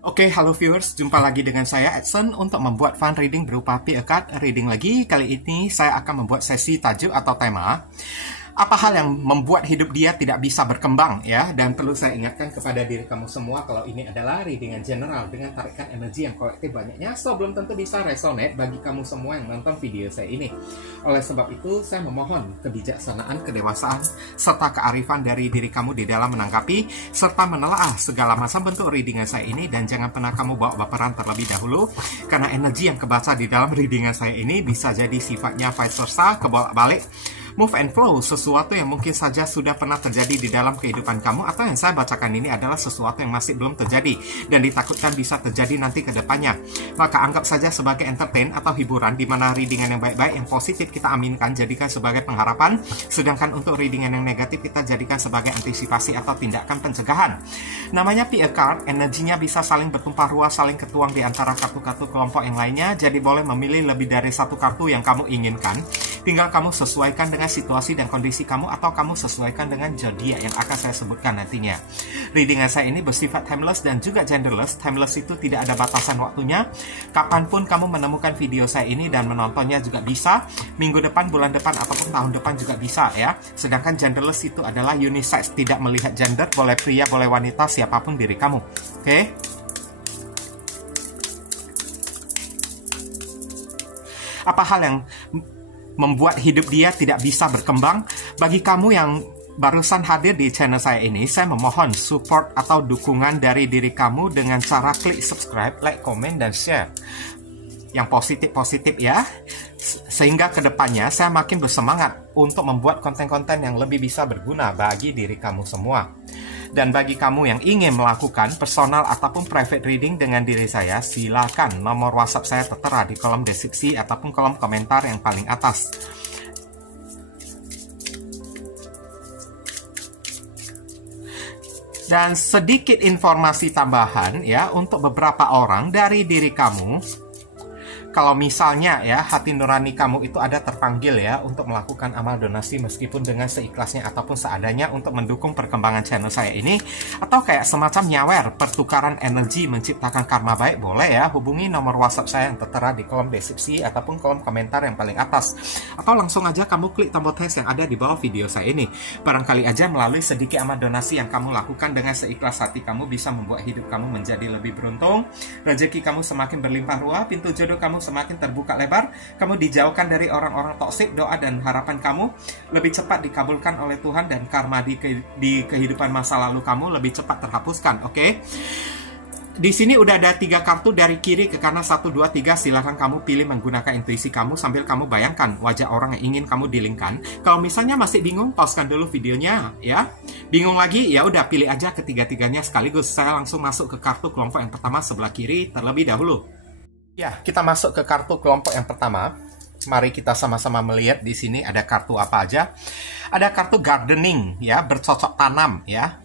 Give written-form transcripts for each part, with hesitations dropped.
Oke, halo viewers, jumpa lagi dengan saya Edson untuk membuat fun reading berupa PA card reading lagi. Kali ini saya akan membuat sesi tajuk atau tema apa hal yang membuat hidup dia tidak bisa berkembang, ya. Dan perlu saya ingatkan kepada diri kamu semua kalau ini adalah readingan general dengan tarikan energi yang kolektif banyaknya, so belum tentu bisa resonate bagi kamu semua yang nonton video saya ini. Oleh sebab itu, saya memohon kebijaksanaan, kedewasaan, serta kearifan dari diri kamu di dalam menanggapi serta menelaah segala macam bentuk readingan saya ini, dan jangan pernah kamu bawa baperan terlebih dahulu, karena energi yang kebaca di dalam readingan saya ini bisa jadi sifatnya vice versa, kebolak-balik, move and flow, sesuatu yang mungkin saja sudah pernah terjadi di dalam kehidupan kamu, atau yang saya bacakan ini adalah sesuatu yang masih belum terjadi dan ditakutkan bisa terjadi nanti ke depannya. Maka anggap saja sebagai entertain atau hiburan, di mana readingan yang baik-baik, yang positif kita aminkan, jadikan sebagai pengharapan, sedangkan untuk readingan yang negatif kita jadikan sebagai antisipasi atau tindakan pencegahan. Namanya PA card, energinya bisa saling bertumpah ruah, saling ketuang di antara kartu-kartu kelompok yang lainnya, jadi boleh memilih lebih dari satu kartu yang kamu inginkan. Tinggal kamu sesuaikan dengan situasi dan kondisi kamu, atau kamu sesuaikan dengan zodiak yang akan saya sebutkan nantinya. Readingan saya ini bersifat timeless dan juga genderless. Timeless itu tidak ada batasan waktunya. Kapanpun kamu menemukan video saya ini dan menontonnya juga bisa. Minggu depan, bulan depan, ataupun tahun depan juga bisa, ya. Sedangkan genderless itu adalah unisex, tidak melihat gender, boleh pria, boleh wanita, siapapun diri kamu. Oke? Apa hal yang membuat hidup dia tidak bisa berkembang? Bagi kamu yang barusan hadir di channel saya ini, saya memohon support atau dukungan dari diri kamu dengan cara klik subscribe, like, komen, dan share. Yang positif-positif, ya. Sehingga kedepannya saya makin bersemangat untuk membuat konten-konten yang lebih bisa berguna bagi diri kamu semua. Dan bagi kamu yang ingin melakukan personal ataupun private reading dengan diri saya, silakan nomor WhatsApp saya tertera di kolom deskripsi ataupun kolom komentar yang paling atas. Dan sedikit informasi tambahan, ya, untuk beberapa orang dari diri kamu. Kalau misalnya, ya, hati nurani kamu itu ada terpanggil, ya, untuk melakukan amal donasi meskipun dengan seikhlasnya ataupun seadanya untuk mendukung perkembangan channel saya ini, atau kayak semacam nyawer pertukaran energi menciptakan karma baik, boleh, ya, hubungi nomor WhatsApp saya yang tertera di kolom deskripsi ataupun kolom komentar yang paling atas, atau langsung aja kamu klik tombol teks yang ada di bawah video saya ini. Barangkali aja melalui sedikit amal donasi yang kamu lakukan dengan seikhlas hati kamu bisa membuat hidup kamu menjadi lebih beruntung, rezeki kamu semakin berlimpah ruah, pintu jodoh kamu semakin terbuka lebar, kamu dijauhkan dari orang-orang toksik, doa dan harapan kamu lebih cepat dikabulkan oleh Tuhan, dan karma di kehidupan masa lalu kamu lebih cepat terhapuskan. Oke? Di sini udah ada 3 kartu dari kiri ke kanan, 1, 2, 3. Silahkan kamu pilih menggunakan intuisi kamu sambil kamu bayangkan wajah orang yang ingin kamu dilingkan. Kalau misalnya masih bingung, pausekan dulu videonya, ya. Bingung lagi, ya udah pilih aja ketiga-tiganya sekaligus. Saya langsung masuk ke kartu kelompok yang pertama sebelah kiri terlebih dahulu. Ya, kita masuk ke kartu kelompok yang pertama. Mari kita sama-sama melihat di sini ada kartu apa aja. Ada kartu gardening, ya, bercocok tanam, ya.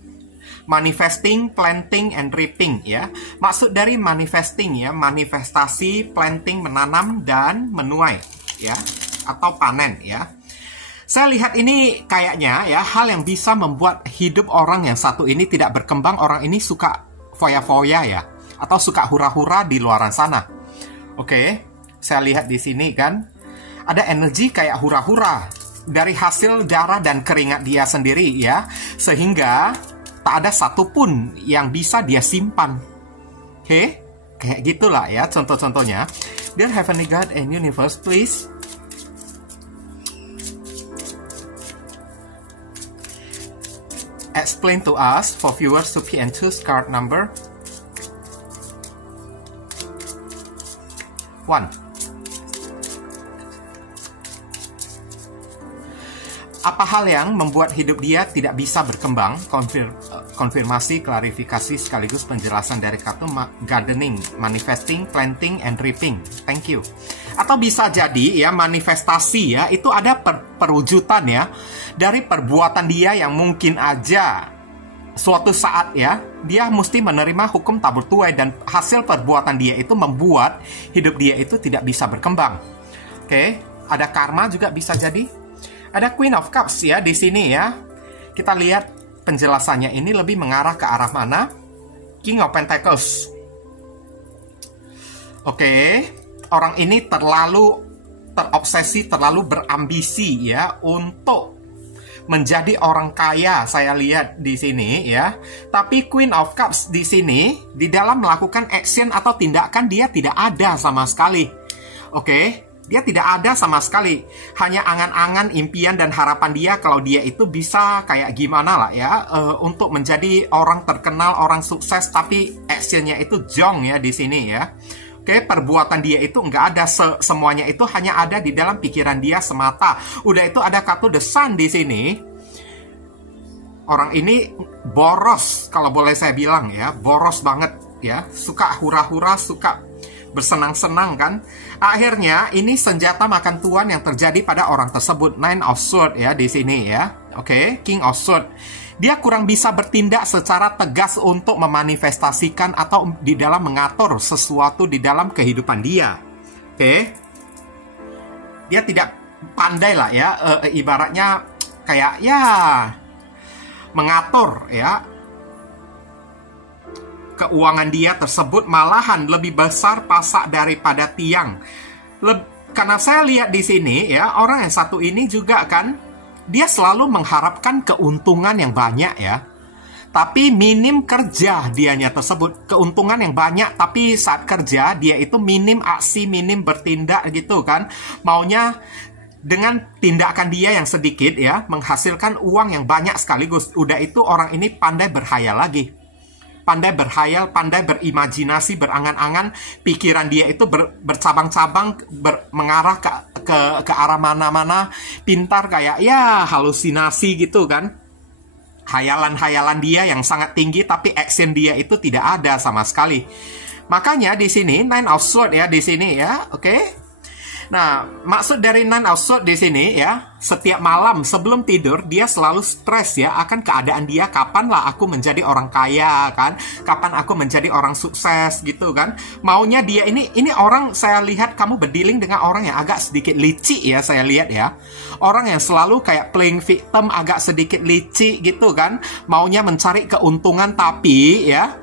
Manifesting, planting, and reaping, ya. Maksud dari manifesting, ya, manifestasi, planting, menanam, dan menuai, ya, atau panen, ya. Saya lihat ini kayaknya, ya, hal yang bisa membuat hidup orang yang satu ini tidak berkembang. Orang ini suka foya-foya, ya, atau suka hura-hura di luaran sana. Oke, saya lihat di sini kan ada energi kayak hura-hura dari hasil darah dan keringat dia sendiri, ya, sehingga tak ada satupun yang bisa dia simpan. Oke, kayak gitulah, ya, contoh-contohnya. Dear Heavenly God and Universe, please explain to us for viewers to P and choose card number 1. Apa hal yang membuat hidup dia tidak bisa berkembang? Konfirmasi, klarifikasi, sekaligus penjelasan dari kartu gardening, manifesting, planting, and reaping. Thank you. Atau bisa jadi, ya, manifestasi, ya, itu ada perwujudan, ya, dari perbuatan dia yang mungkin aja suatu saat, ya, dia mesti menerima hukum tabur tuai, dan hasil perbuatan dia itu membuat hidup dia itu tidak bisa berkembang. Oke, ada karma juga bisa jadi. Ada Queen of Cups, ya, di sini, ya. Kita lihat penjelasannya ini lebih mengarah ke arah mana? King of Pentacles. Oke, orang ini terlalu terobsesi, terlalu berambisi ya untuk menjadi orang kaya. Saya lihat di sini ya. Tapi Queen of Cups di sini di dalam melakukan action atau tindakan dia tidak ada sama sekali. Oke, dia tidak ada sama sekali. Hanya angan-angan, impian dan harapan dia kalau dia itu bisa kayak gimana lah ya, untuk menjadi orang terkenal, orang sukses, tapi actionnya itu jong ya di sini ya. Oke, perbuatan dia itu nggak ada, semuanya itu hanya ada di dalam pikiran dia semata. Udah itu ada kartu The Sun di sini. Orang ini boros, kalau boleh saya bilang ya, boros banget ya. Suka hura-hura, suka bersenang-senang kan. Akhirnya ini senjata makan tuan yang terjadi pada orang tersebut. Nine of Swords ya di sini ya. Oke, King of Swords. Dia kurang bisa bertindak secara tegas untuk memanifestasikan atau di dalam mengatur sesuatu di dalam kehidupan dia. Oke. Dia tidak pandai lah ya, ibaratnya kayak ya mengatur ya keuangan dia tersebut, malahan lebih besar pasak daripada tiang. Karena saya lihat di sini ya, orang yang satu ini juga kan dia selalu mengharapkan keuntungan yang banyak ya. Tapi minim kerja dianya tersebut. Keuntungan yang banyak, tapi saat kerja dia itu minim aksi, minim bertindak gitu kan. Maunya dengan tindakan dia yang sedikit ya, menghasilkan uang yang banyak sekaligus. Udah itu orang ini pandai berhayal lagi. Pandai berhayal, pandai berimajinasi, berangan-angan. Pikiran dia itu bercabang-cabang, mengarah ke arah mana-mana. Pintar kayak ya halusinasi gitu kan. Hayalan-hayalan dia yang sangat tinggi, tapi action dia itu tidak ada sama sekali. Makanya di sini Nine of Swords ya di sini ya, oke. Nah, maksud dari Nine of Swords di sini ya, setiap malam sebelum tidur dia selalu stres ya akan keadaan dia, kapanlah aku menjadi orang kaya kan, kapan aku menjadi orang sukses gitu kan. Maunya dia ini orang, saya lihat kamu berdealing dengan orang yang agak sedikit licik ya, saya lihat ya. Orang yang selalu kayak playing victim, agak sedikit licik gitu kan. Maunya mencari keuntungan tapi ya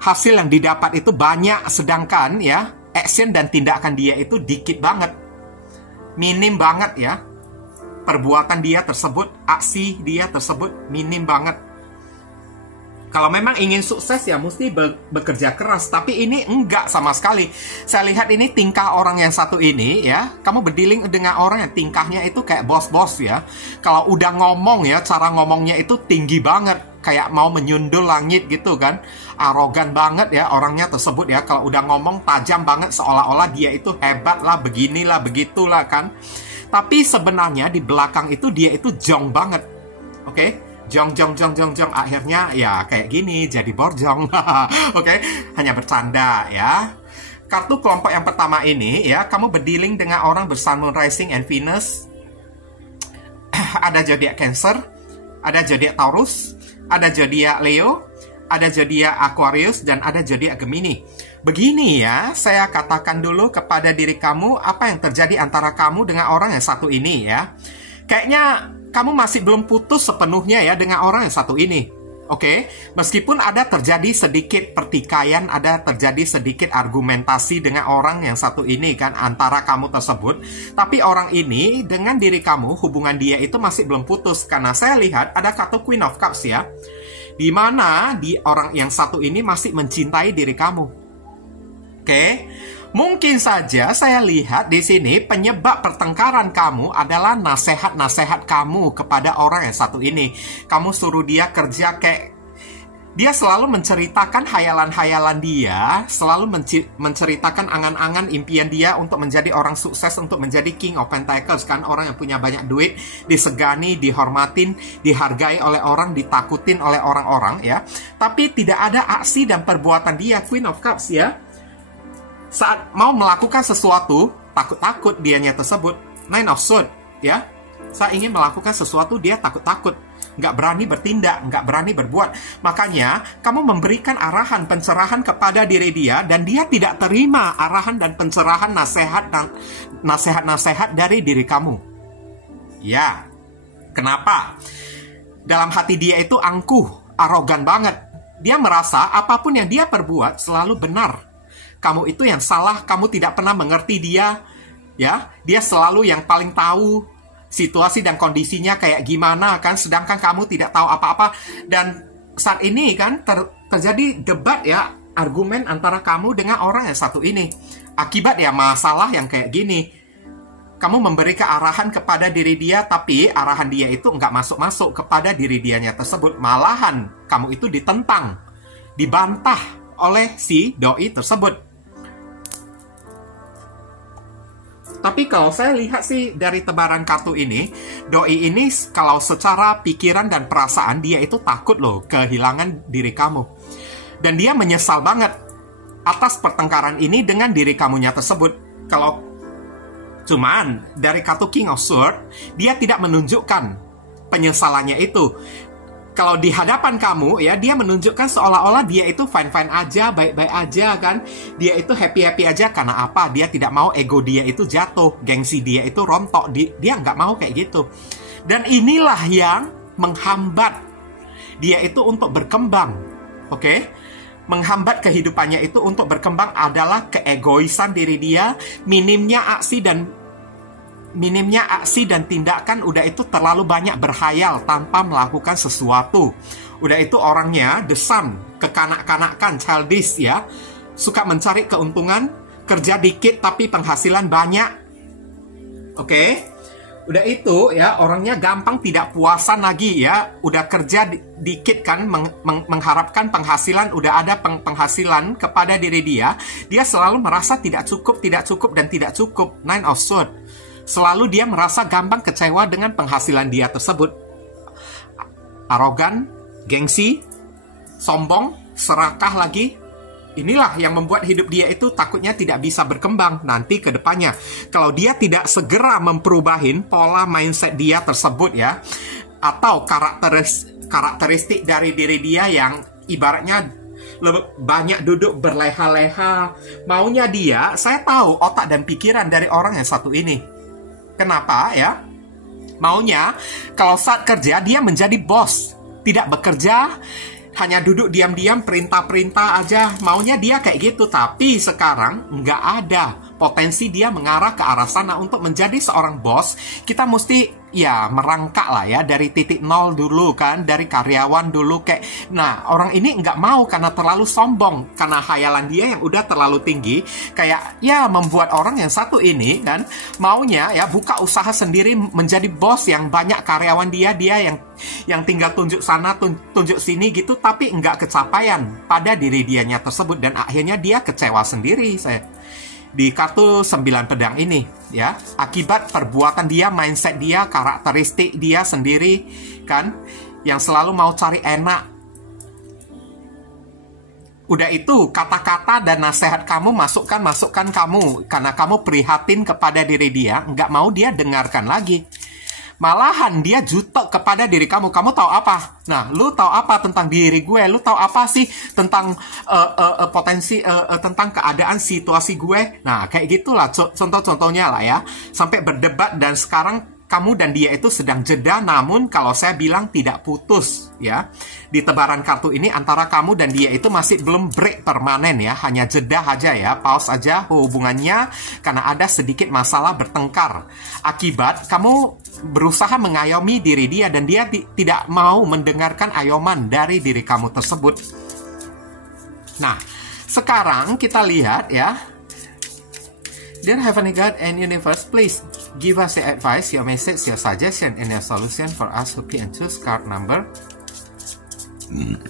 hasil yang didapat itu banyak, sedangkan ya action dan tindakan dia itu dikit banget, minim banget ya. Perbuatan dia tersebut, aksi dia tersebut minim banget. Kalau memang ingin sukses ya mesti bekerja keras, tapi ini enggak sama sekali. Saya lihat ini tingkah orang yang satu ini ya, kamu berdealing dengan orang yang tingkahnya itu kayak bos-bos ya. Kalau udah ngomong ya, cara ngomongnya itu tinggi banget, kayak mau menyundul langit gitu kan. Arogan banget ya orangnya tersebut ya. Kalau udah ngomong tajam banget, seolah-olah dia itu hebat lah, beginilah, begitulah kan. Tapi sebenarnya di belakang itu dia itu jong banget. Oke? Jong. Akhirnya ya kayak gini, jadi borjong. Oke? Hanya bercanda ya. Kartu kelompok yang pertama ini ya, kamu berdealing dengan orang bersun, moon, rising, and Venus. Ada zodiak Cancer, ada zodiak Taurus, ada zodiak Leo, ada zodiak Aquarius, dan ada zodiak Gemini. Begini ya, saya katakan dulu kepada diri kamu apa yang terjadi antara kamu dengan orang yang satu ini ya. Kayaknya kamu masih belum putus sepenuhnya ya dengan orang yang satu ini. Oke, meskipun ada terjadi sedikit pertikaian, ada terjadi sedikit argumentasi dengan orang yang satu ini kan antara kamu tersebut, tapi orang ini dengan diri kamu, hubungan dia itu masih belum putus. Karena saya lihat ada kartu Queen of Cups ya, di mana orang yang satu ini masih mencintai diri kamu. Oke, mungkin saja saya lihat di sini penyebab pertengkaran kamu adalah nasihat-nasihat kamu kepada orang yang satu ini. Kamu suruh dia kerja kayak dia selalu menceritakan hayalan-hayalan dia, selalu menceritakan angan-angan impian dia untuk menjadi orang sukses, untuk menjadi King of Pentacles kan, orang yang punya banyak duit, disegani, dihormatin, dihargai oleh orang, ditakutin oleh orang-orang ya. Tapi tidak ada aksi dan perbuatan dia, Queen of Cups ya. Saat mau melakukan sesuatu, takut-takut dianya tersebut. Nine of Swords ya. Saya ingin melakukan sesuatu, dia takut-takut, nggak berani bertindak, nggak berani berbuat. Makanya kamu memberikan arahan, pencerahan kepada diri dia, dan dia tidak terima arahan dan pencerahan, nasihat-nasihat dari diri kamu. Ya, kenapa? Dalam hati dia itu angkuh, arogan banget. Dia merasa apapun yang dia perbuat selalu benar. kamu itu yang salah, kamu tidak pernah mengerti dia, ya. Dia selalu yang paling tahu situasi dan kondisinya kayak gimana kan, sedangkan kamu tidak tahu apa-apa. Dan saat ini kan terjadi debat ya, argumen antara kamu dengan orang yang satu ini. Akibat ya masalah yang kayak gini. Kamu memberi kearahan kepada diri dia, tapi arahan dia itu nggak masuk-masuk kepada diri dianya tersebut. Malahan kamu itu ditentang, dibantah oleh si doi tersebut. Tapi kalau saya lihat sih dari tebaran kartu ini, doi ini kalau secara pikiran dan perasaan dia itu takut loh kehilangan diri kamu. Dan dia menyesal banget atas pertengkaran ini dengan diri kamunya tersebut. Cuman dari kartu King of Swords, dia tidak menunjukkan penyesalannya itu. Kalau di hadapan kamu ya, dia menunjukkan seolah-olah dia itu fine-fine aja, baik-baik aja kan. Dia itu happy-happy aja karena apa? Dia tidak mau ego dia itu jatuh, gengsi dia itu rontok. Dia nggak mau kayak gitu. Dan inilah yang menghambat dia itu untuk berkembang. Oke? Menghambat kehidupannya itu untuk berkembang adalah keegoisan diri dia, minimnya aksi dan tindakan. Udah itu terlalu banyak berhayal tanpa melakukan sesuatu. Udah itu orangnya desam, kekanak-kanakan, childish ya. Suka mencari keuntungan, kerja dikit tapi penghasilan banyak. Oke? Udah itu ya, orangnya gampang tidak puasan lagi ya. Udah kerja dikit kan, mengharapkan penghasilan, udah ada penghasilan kepada diri dia. Dia selalu merasa tidak cukup, dan tidak cukup. Nine of Swords. Selalu dia merasa gampang kecewa dengan penghasilan dia tersebut. Arogan, gengsi, sombong, serakah lagi. Inilah yang membuat hidup dia itu takutnya tidak bisa berkembang nanti ke depannya. Kalau dia tidak segera memperubahin pola mindset dia tersebut ya, atau karakteristik dari diri dia yang ibaratnya banyak duduk berleha-leha. Maunya dia, saya tahu otak dan pikiran dari orang yang satu ini. Kenapa ya? Maunya kalau saat kerja dia menjadi bos, tidak bekerja, hanya duduk diam-diam, perintah-perintah aja. Maunya dia kayak gitu. Tapi sekarang nggak ada potensi dia mengarah ke arah sana. Untuk menjadi seorang bos, kita mesti ya merangkak lah ya, dari titik nol dulu kan, dari karyawan dulu kayak. Nah, orang ini nggak mau karena terlalu sombong, karena hayalan dia yang udah terlalu tinggi. Kayak ya membuat orang yang satu ini kan maunya ya buka usaha sendiri, menjadi bos yang banyak karyawan dia yang tinggal tunjuk sana, tunjuk sini gitu, tapi nggak kecapaian pada diri dianya tersebut. Dan akhirnya dia kecewa sendiri di kartu 9 pedang ini ya, akibat perbuatan dia, mindset dia, karakteristik dia sendiri kan, yang selalu mau cari enak. Udah itu kata-kata dan nasihat kamu masukkan kamu, karena kamu prihatin kepada diri dia, nggak mau dia dengarkan lagi. Malahan dia jutek kepada diri kamu. Kamu tahu apa? Nah, lu tahu apa tentang diri gue? Lu tahu apa sih tentang potensi, tentang keadaan situasi gue? Nah, kayak gitulah contoh-contohnya lah ya. Sampai berdebat, dan sekarang kamu dan dia itu sedang jeda, namun kalau saya bilang tidak putus ya. Di tebaran kartu ini antara kamu dan dia itu masih belum break permanen ya, hanya jeda aja ya, pause aja hubungannya karena ada sedikit masalah bertengkar. Akibat kamu berusaha mengayomi diri dia dan dia tidak mau mendengarkan ayoman dari diri kamu tersebut. Nah, sekarang kita lihat ya. Dear Heavenly God and Universe, please give us your advice, your message, your suggestion, and your solution for us who pick and choose card number 3.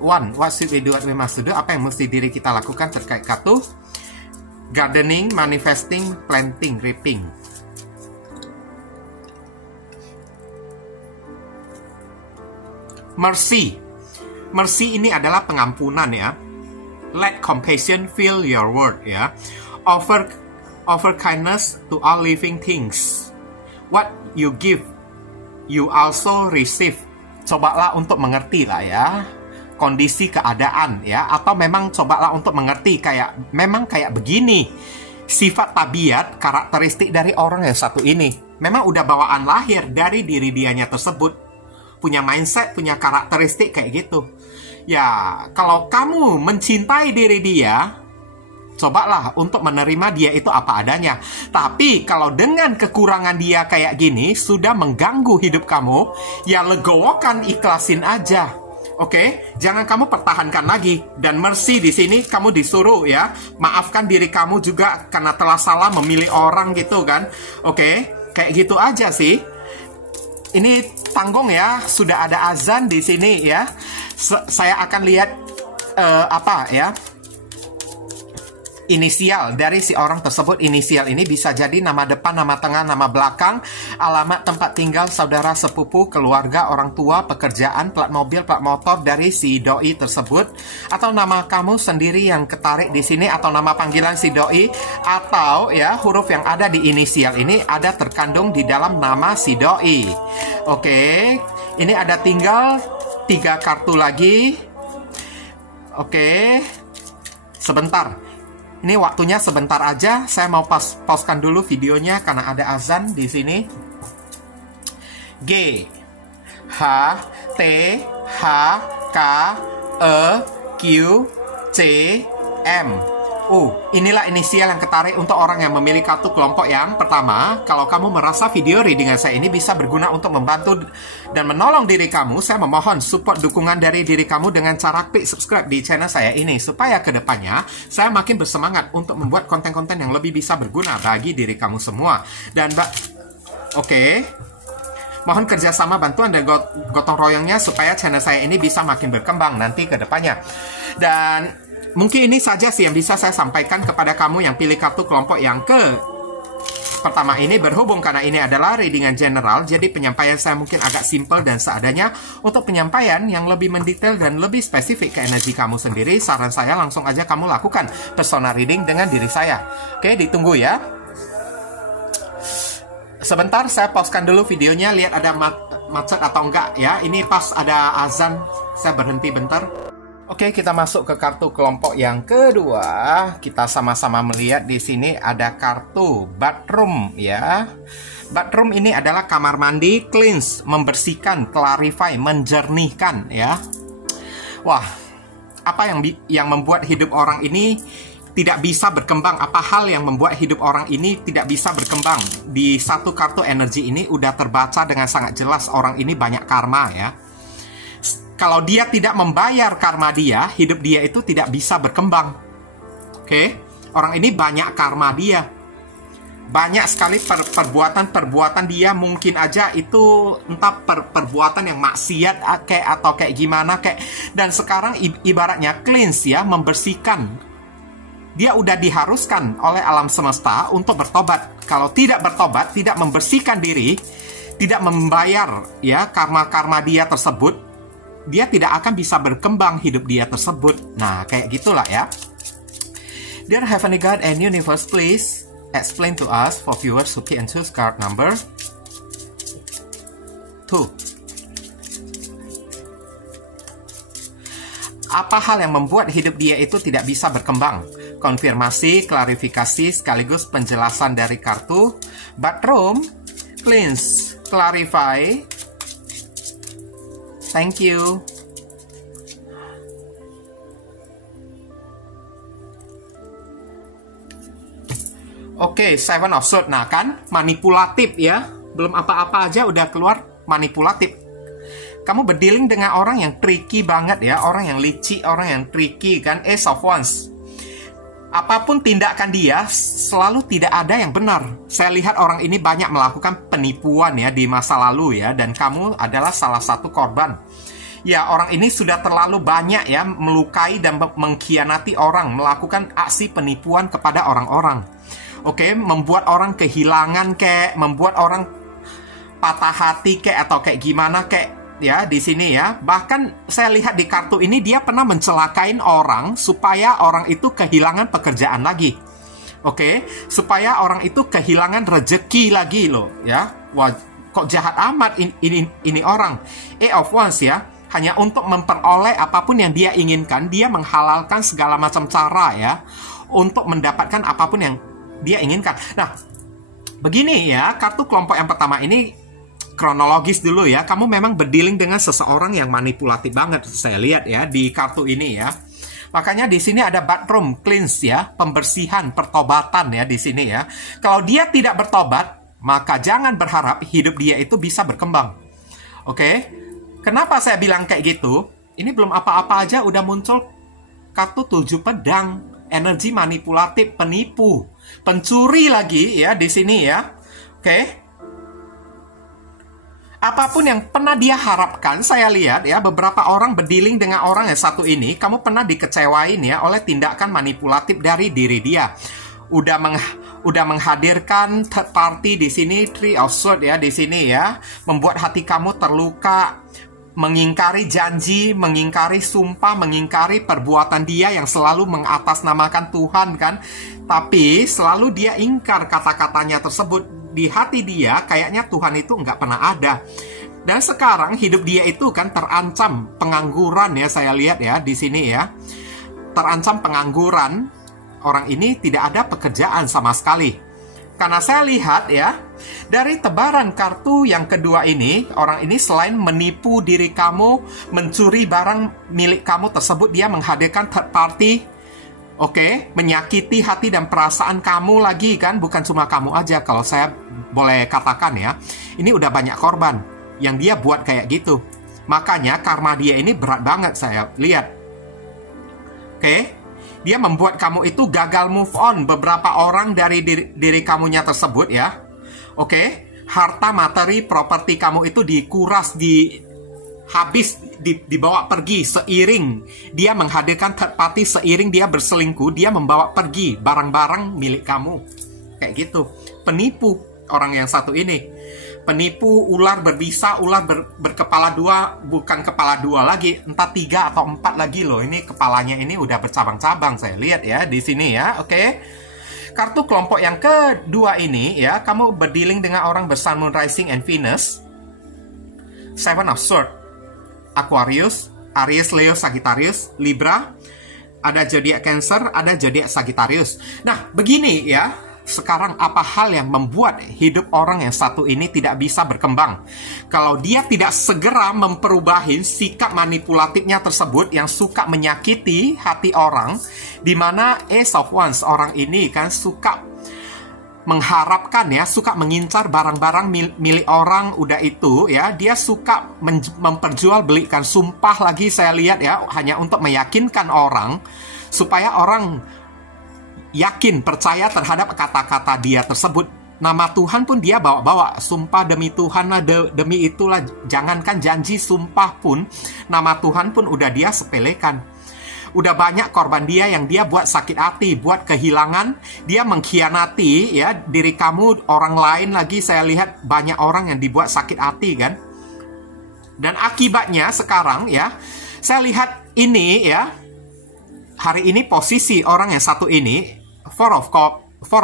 1. What should we do? What we must do? Apa yang mesti diri kita lakukan terkait kartu gardening, manifesting, planting, reaping. Mercy. Mercy ini adalah pengampunan ya. Let compassion fill your world ya. Offer kindness to all living things. What you give, you also receive. Cobalah untuk mengerti lah ya kondisi keadaan ya, atau memang cobalah untuk mengerti memang kayak begini sifat tabiat karakteristik dari orang yang satu ini. Memang udah bawaan lahir dari diri dianya tersebut, punya mindset, punya karakteristik kayak gitu. Ya, kalau kamu mencintai diri dia, cobalah untuk menerima dia itu apa adanya. Tapi kalau dengan kekurangan dia kayak gini sudah mengganggu hidup kamu, ya legowokan, ikhlasin aja. Oke, jangan kamu pertahankan lagi. Dan mercy di sini kamu disuruh ya, maafkan diri kamu juga karena telah salah memilih orang gitu kan. Oke, kayak gitu aja sih. Ini tanggung ya, sudah ada azan di sini ya. Saya akan lihat apa ya, inisial dari si orang tersebut. Inisial ini bisa jadi nama depan, nama tengah, nama belakang, alamat tempat tinggal saudara sepupu, keluarga, orang tua, pekerjaan, plat mobil, plat motor dari si doi tersebut, atau nama kamu sendiri yang ketarik di sini, atau nama panggilan si doi, atau ya huruf yang ada di inisial ini ada terkandung di dalam nama si doi. Oke, ini ada tinggal 3 kartu lagi. Oke, sebentar. Ini waktunya sebentar aja. Saya mau pauskan dulu videonya karena ada azan di sini. G H T H K E Q C M U. Inilah inisial yang ketarik untuk orang yang memilih kartu kelompok yang pertama. Kalau kamu merasa video readingan saya ini bisa berguna untuk membantu dan menolong diri kamu, saya memohon support dukungan dari diri kamu dengan cara klik subscribe di channel saya ini, supaya kedepannya saya makin bersemangat untuk membuat konten-konten yang lebih bisa berguna bagi diri kamu semua. Dan oke, mohon kerjasama, bantuan, dan gotong royongnya supaya channel saya ini bisa makin berkembang nanti ke depannya. Dan mungkin ini saja sih yang bisa saya sampaikan kepada kamu yang pilih kartu kelompok yang pertama ini. Berhubung karena ini adalah readingan general, jadi penyampaian saya mungkin agak simple dan seadanya. Untuk penyampaian yang lebih mendetail dan lebih spesifik ke energi kamu sendiri, saran saya langsung aja kamu lakukan personal reading dengan diri saya. Oke, ditunggu ya. Sebentar, saya pauskan dulu videonya, lihat ada macet atau enggak ya. Ini pas ada azan, saya berhenti bentar. Oke, kita masuk ke kartu kelompok yang kedua. Kita sama-sama melihat di sini ada kartu bathroom ya. Bathroom ini adalah kamar mandi, cleanse, membersihkan, clarify, menjernihkan ya. Wah, apa yang membuat hidup orang ini tidak bisa berkembang? Apa hal yang membuat hidup orang ini tidak bisa berkembang? Di satu kartu energi ini udah terbaca dengan sangat jelas, orang ini banyak karma ya. Kalau dia tidak membayar karma dia, hidup dia itu tidak bisa berkembang. Oke, orang ini banyak karma dia. Banyak sekali perbuatan dia, mungkin aja itu entah perbuatan yang maksiat atau kayak gimana kayak. Dan sekarang ibaratnya cleanse ya, membersihkan. Dia udah diharuskan oleh alam semesta untuk bertobat. Kalau tidak bertobat, tidak membersihkan diri, tidak membayar ya karma-karma dia tersebut, dia tidak akan bisa berkembang hidup dia tersebut. Nah, kayak gitulah ya. Dear Heavenly God and Universe, please explain to us for viewers who pick and choose card number 2. Apa hal yang membuat hidup dia itu tidak bisa berkembang? Konfirmasi, klarifikasi, sekaligus penjelasan dari kartu bathroom, cleanse, clarify. Thank you. Oke, Seven of Swords. Nah kan, manipulatif ya. Belum apa-apa aja udah keluar manipulatif. Kamu berdealing dengan orang yang tricky banget ya. Orang yang licik, orang yang tricky kan. Ace of Wands. Apapun tindakan dia, selalu tidak ada yang benar. Saya lihat orang ini banyak melakukan penipuan ya di masa lalu ya. Dan kamu adalah salah satu korban. Ya, orang ini sudah terlalu banyak ya melukai dan mengkhianati orang. Melakukan aksi penipuan kepada orang-orang. Oke, membuat orang kehilangan kayak, membuat orang patah hati kayak atau kayak gimana kayak. Ya, di sini ya. Bahkan saya lihat di kartu ini dia pernah mencelakain orang supaya orang itu kehilangan pekerjaan lagi. Oke, supaya orang itu kehilangan rezeki lagi loh, ya. Wah, kok jahat amat ini orang. Eight of Wands ya. Hanya untuk memperoleh apapun yang dia inginkan, dia menghalalkan segala macam cara ya untuk mendapatkan apapun yang dia inginkan. Nah, begini ya, kartu kelompok yang pertama ini kronologis dulu ya. Kamu memang berdealing dengan seseorang yang manipulatif banget, saya lihat ya di kartu ini ya. Makanya di sini ada bathroom cleanse ya, pembersihan, pertobatan ya di sini ya. Kalau dia tidak bertobat, maka jangan berharap hidup dia itu bisa berkembang. Oke? Kenapa saya bilang kayak gitu? Ini belum apa-apa aja udah muncul kartu 7 pedang, energi manipulatif, penipu, pencuri lagi ya di sini ya. Oke? Apapun yang pernah dia harapkan, saya lihat ya, beberapa orang berdealing dengan orang yang satu ini, kamu pernah dikecewain ya oleh tindakan manipulatif dari diri dia. Udah menghadirkan third party di sini, Three of Swords ya di sini ya, membuat hati kamu terluka, mengingkari janji, mengingkari sumpah, mengingkari perbuatan dia yang selalu mengatasnamakan Tuhan kan. Tapi selalu dia ingkar kata-katanya tersebut. Di hati dia kayaknya Tuhan itu nggak pernah ada. Dan sekarang hidup dia itu kan terancam pengangguran ya, saya lihat ya di sini ya. Terancam pengangguran. Orang ini tidak ada pekerjaan sama sekali. Karena saya lihat ya, dari tebaran kartu yang kedua ini, orang ini selain menipu diri kamu, mencuri barang milik kamu tersebut, dia menghadirkan third party. Oke, menyakiti hati dan perasaan kamu lagi kan, bukan cuma kamu aja kalau saya boleh katakan ya. Ini udah banyak korban yang dia buat kayak gitu. Makanya karma dia ini berat banget saya lihat. Oke, dia membuat kamu itu gagal move on beberapa orang dari diri kamunya tersebut ya. Oke, harta materi properti kamu itu dikuras, habis dibawa pergi seiring dia menghadirkan third party, seiring dia berselingkuh, dia membawa pergi barang-barang milik kamu. Kayak gitu. Penipu orang yang satu ini. Penipu, ular berbisa, ular berkepala dua, bukan kepala dua lagi, entah 3 atau 4 lagi loh. Ini kepalanya ini udah bercabang-cabang saya lihat ya di sini ya. Oke. Kartu kelompok yang kedua ini ya, kamu berdealing dengan orang bersun, moon, rising, and Venus. Seven of Swords. Aquarius, Aries, Leo, Sagittarius, Libra, ada zodiak Cancer, ada zodiak Sagittarius. Nah, begini ya, sekarang apa hal yang membuat hidup orang yang satu ini tidak bisa berkembang? Kalau dia tidak segera memperubahin sikap manipulatifnya tersebut yang suka menyakiti hati orang, di mana Ace of Wands, orang ini kan suka mengharapkan ya, suka mengincar barang-barang milik orang, udah itu ya, dia suka memperjualbelikan, sumpah lagi saya lihat ya, hanya untuk meyakinkan orang, supaya orang yakin, percaya terhadap kata-kata dia tersebut. Nama Tuhan pun dia bawa-bawa, sumpah demi Tuhan lah, demi itulah, jangankan janji, sumpah pun, nama Tuhan pun udah dia sepelekan. Udah banyak korban dia yang dia buat sakit hati, buat kehilangan, dia mengkhianati ya diri kamu, orang lain lagi. Saya lihat banyak orang yang dibuat sakit hati kan. Dan akibatnya sekarang ya, saya lihat ini ya, hari ini posisi orang yang satu ini, Four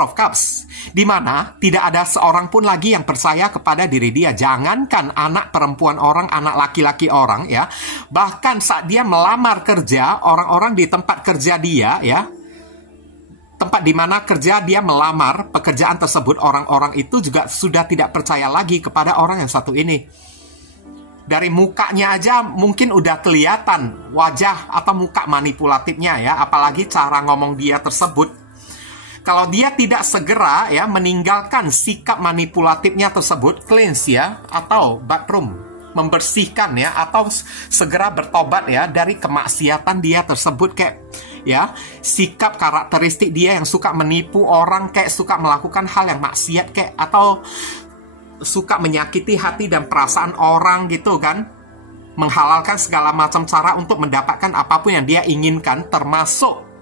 of Cups, di mana tidak ada seorang pun lagi yang percaya kepada diri dia. Jangankan anak perempuan orang, anak laki-laki orang ya, bahkan saat dia melamar kerja, orang-orang di tempat kerja dia ya, tempat di mana kerja dia melamar pekerjaan tersebut, orang-orang itu juga sudah tidak percaya lagi kepada orang yang satu ini. Dari mukanya aja mungkin udah kelihatan wajah atau muka manipulatifnya ya, apalagi cara ngomong dia tersebut. Kalau dia tidak segera ya meninggalkan sikap manipulatifnya tersebut, cleanse ya, atau bathroom, membersihkan ya, atau segera bertobat ya dari kemaksiatan dia tersebut, kayak ya, sikap karakteristik dia yang suka menipu orang, kayak suka melakukan hal yang maksiat kayak, atau suka menyakiti hati dan perasaan orang gitu kan, menghalalkan segala macam cara untuk mendapatkan apapun yang dia inginkan, termasuk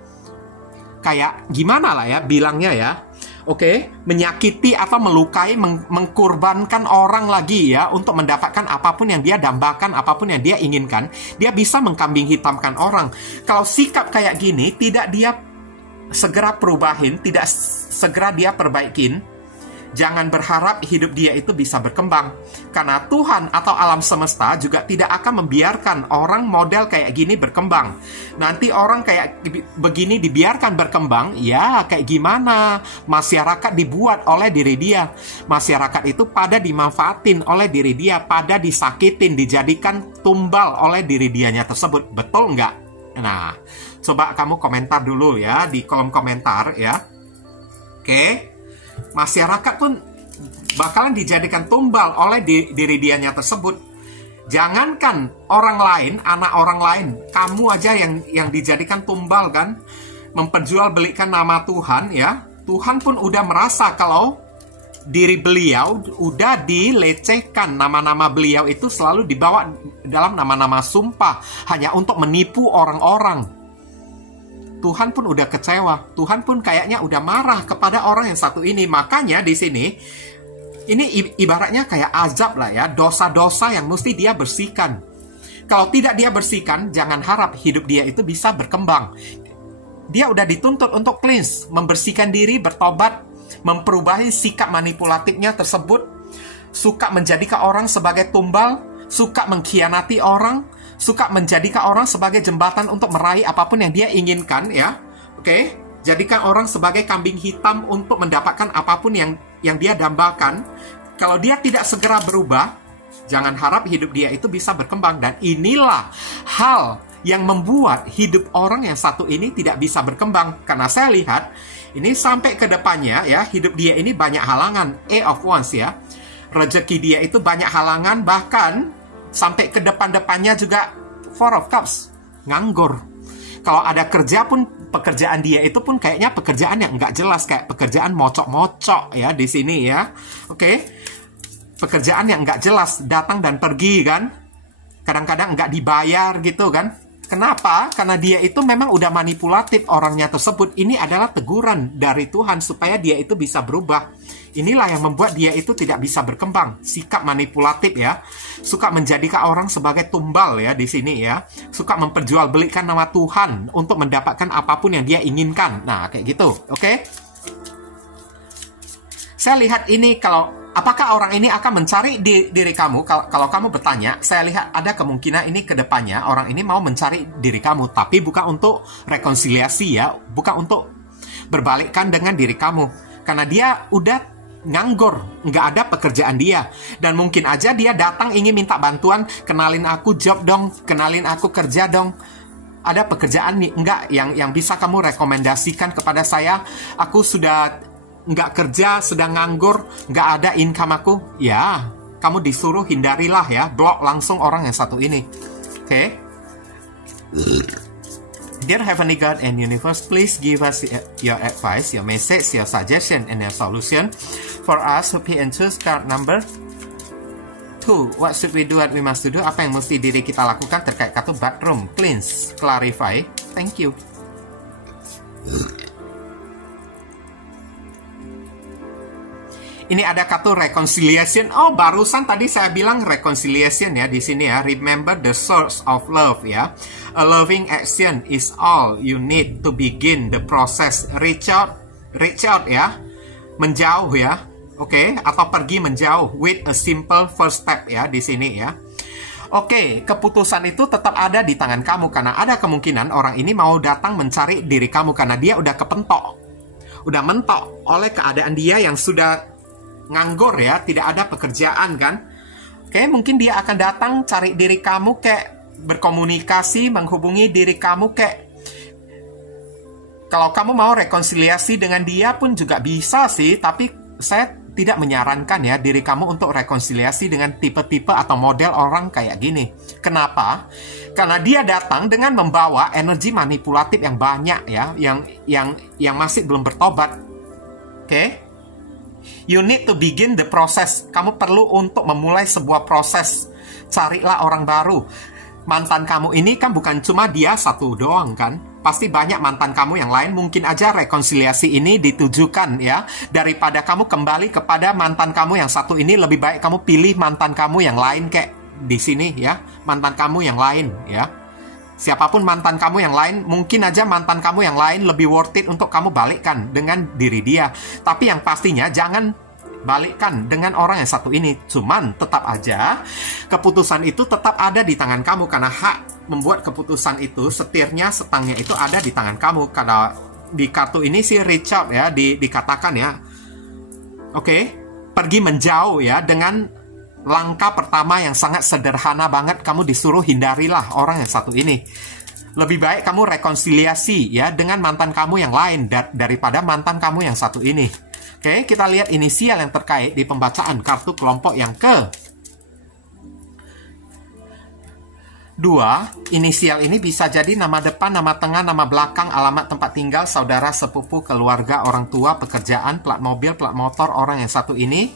kayak gimana lah ya bilangnya ya, oke, menyakiti atau melukai, mengkorbankan orang lagi ya untuk mendapatkan apapun yang dia dambakan, apapun yang dia inginkan. Dia bisa mengkambing hitamkan orang. Kalau sikap kayak gini tidak dia segera perubahin, tidak segera dia perbaikin, Jangan berharap hidup dia itu bisa berkembang. Karena Tuhan atau alam semesta juga tidak akan membiarkan orang model kayak gini berkembang. Nanti orang kayak begini dibiarkan berkembang, ya kayak gimana? Masyarakat dibuat oleh diri dia. Masyarakat itu pada dimanfaatin oleh diri dia, pada disakitin, dijadikan tumbal oleh diri dianya tersebut. Betul nggak? Nah, coba kamu komentar dulu ya di kolom komentar ya. Oke. Masyarakat pun bakalan dijadikan tumbal oleh diri dianya tersebut. Jangankan orang lain, anak orang lain, kamu aja yang dijadikan tumbal kan, memperjualbelikan nama Tuhan ya. Tuhan pun udah merasa kalau diri beliau udah dilecehkan, nama-nama beliau itu selalu dibawa dalam nama-nama sumpah hanya untuk menipu orang-orang. Tuhan pun udah kecewa. Tuhan pun kayaknya udah marah kepada orang yang satu ini. Makanya di sini, ini ibaratnya kayak azab lah ya. Dosa-dosa yang mesti dia bersihkan. Kalau tidak dia bersihkan, jangan harap hidup dia itu bisa berkembang. Dia udah dituntut untuk cleanse, membersihkan diri, bertobat, memperubahi sikap manipulatifnya tersebut. Suka menjadikan orang sebagai tumbal, suka mengkhianati orang, suka menjadikan orang sebagai jembatan untuk meraih apapun yang dia inginkan ya. Oke, jadikan orang sebagai kambing hitam untuk mendapatkan apapun yang dia dambakan. Kalau dia tidak segera berubah, jangan harap hidup dia itu bisa berkembang. Dan inilah hal yang membuat hidup orang yang satu ini tidak bisa berkembang. Karena saya lihat ini sampai ke depannya ya, hidup dia ini banyak halangan. Of Wands ya, rezeki dia itu banyak halangan, bahkan sampai ke depan-depannya juga Four of Cups, nganggur. Kalau ada kerja pun, pekerjaan dia itu pun kayaknya pekerjaan yang nggak jelas, kayak pekerjaan mocok-mocok ya di sini ya. Oke, pekerjaan yang nggak jelas, datang dan pergi kan. Kadang-kadang nggak dibayar gitu kan. Kenapa? Karena dia itu memang udah manipulatif orangnya tersebut. Ini adalah teguran dari Tuhan supaya dia itu bisa berubah. Inilah yang membuat dia itu tidak bisa berkembang. Sikap manipulatif ya. Suka menjadikan orang sebagai tumbal ya di sini ya. Suka memperjualbelikan nama Tuhan untuk mendapatkan apapun yang dia inginkan. Nah, kayak gitu. Oke? Saya lihat ini kalau apakah orang ini akan mencari diri kamu? Kalau kamu bertanya, saya lihat ada kemungkinan ini ke depannya orang ini mau mencari diri kamu, tapi bukan untuk rekonsiliasi ya, bukan untuk berbalikkan dengan diri kamu, karena dia udah nganggur, nggak ada pekerjaan dia, dan mungkin aja dia datang ingin minta bantuan, kenalin aku job dong, kenalin aku kerja dong. Ada pekerjaan nih, enggak yang bisa kamu rekomendasikan kepada saya? Aku sudah nggak kerja, sedang nganggur, nggak ada income aku. Ya, kamu disuruh hindarilah ya, blok langsung orang yang satu ini. Oke? Dear Heavenly God and Universe, please give us your advice, your message, your suggestion, and your solution for us who pay and choose card number 2. What should we do, what we must do? Apa yang mesti diri kita lakukan terkait kartu bathroom, cleanse, clarify. Thank you. Ini ada kartu reconciliation. Oh, barusan tadi saya bilang reconciliation ya di sini ya. Remember the source of love ya. A loving action is all you need to begin the process. Reach out ya. Menjauh ya. Oke, atau pergi menjauh with a simple first step ya di sini ya. Oke, keputusan itu tetap ada di tangan kamu karena ada kemungkinan orang ini mau datang mencari diri kamu karena dia udah kepentok. Udah mentok oleh keadaan dia yang sudah nganggur ya, tidak ada pekerjaan kan. Oke, mungkin dia akan datang cari diri kamu, kayak berkomunikasi, menghubungi diri kamu, kayak kalau kamu mau rekonsiliasi dengan dia pun juga bisa sih, tapi saya tidak menyarankan ya diri kamu untuk rekonsiliasi dengan tipe-tipe atau model orang kayak gini. Kenapa? Karena dia datang dengan membawa energi manipulatif yang banyak ya, yang masih belum bertobat. Oke? You need to begin the process. Kamu perlu untuk memulai sebuah proses. Carilah orang baru. Mantan kamu ini kan bukan cuma dia satu doang kan. Pasti banyak mantan kamu yang lain. Mungkin aja rekonsiliasi ini ditujukan ya. Daripada kamu kembali kepada mantan kamu yang satu ini, lebih baik kamu pilih mantan kamu yang lain kayak di sini ya. Mantan kamu yang lain ya. Siapapun mantan kamu yang lain, mungkin aja mantan kamu yang lain lebih worth it untuk kamu balikkan dengan diri dia. Tapi yang pastinya jangan balikkan dengan orang yang satu ini. Cuman tetap aja keputusan itu tetap ada di tangan kamu, karena hak membuat keputusan itu, setirnya, setangnya itu ada di tangan kamu. Karena di kartu ini si Richard ya dikatakan ya, oke, pergi menjauh ya, dengan langkah pertama yang sangat sederhana banget. Kamu disuruh hindarilah orang yang satu ini. Lebih baik kamu rekonsiliasi ya dengan mantan kamu yang lain daripada mantan kamu yang satu ini. Oke, kita lihat inisial yang terkait di pembacaan kartu kelompok yang ke-2. Inisial ini bisa jadi nama depan, nama tengah, nama belakang, alamat tempat tinggal, saudara, sepupu, keluarga, orang tua, pekerjaan, plat mobil, plat motor orang yang satu ini,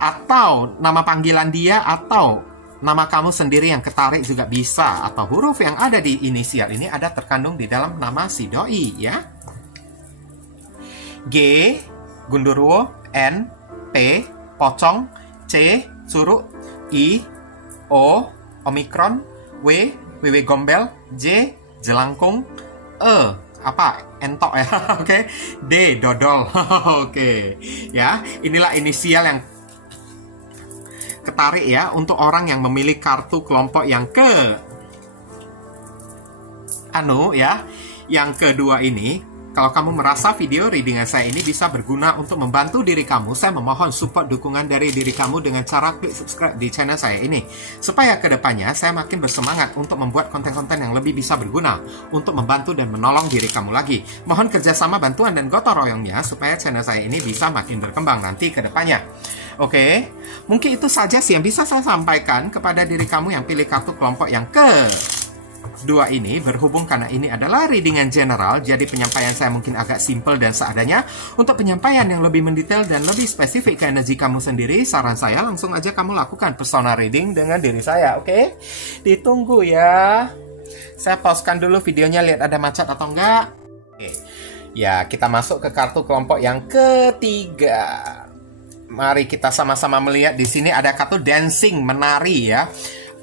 atau nama panggilan dia, atau nama kamu sendiri yang ketarik juga bisa, atau huruf yang ada di inisial ini ada terkandung di dalam nama si doi ya. G, Gundurwo, N, P, pocong, C, curug, I, O, omikron, W, WW gombel, J, jelangkung, E, apa? Entok ya, oke. D, dodol, oke. Ya, inilah inisial yang ketarik ya untuk orang yang memilih kartu kelompok yang yang kedua ini. Kalau kamu merasa video readingan saya ini bisa berguna untuk membantu diri kamu, saya memohon support dukungan dari diri kamu dengan cara klik subscribe di channel saya ini. Supaya kedepannya saya makin bersemangat untuk membuat konten-konten yang lebih bisa berguna untuk membantu dan menolong diri kamu lagi. Mohon kerjasama, bantuan, dan gotong royongnya supaya channel saya ini bisa makin berkembang nanti kedepannya. Oke, mungkin itu saja sih yang bisa saya sampaikan kepada diri kamu yang pilih kartu kelompok yang kedua ini. Berhubung karena ini adalah readingan general, jadi penyampaian saya mungkin agak simple dan seadanya. Untuk penyampaian yang lebih mendetail dan lebih spesifik ke energi kamu sendiri, saran saya langsung aja kamu lakukan personal reading dengan diri saya, oke? Ditunggu ya. Saya pausekan dulu videonya, lihat ada macet atau enggak. Oke. Ya, kita masuk ke kartu kelompok yang ketiga. Mari kita sama-sama melihat di sini ada kartu dancing, menari ya.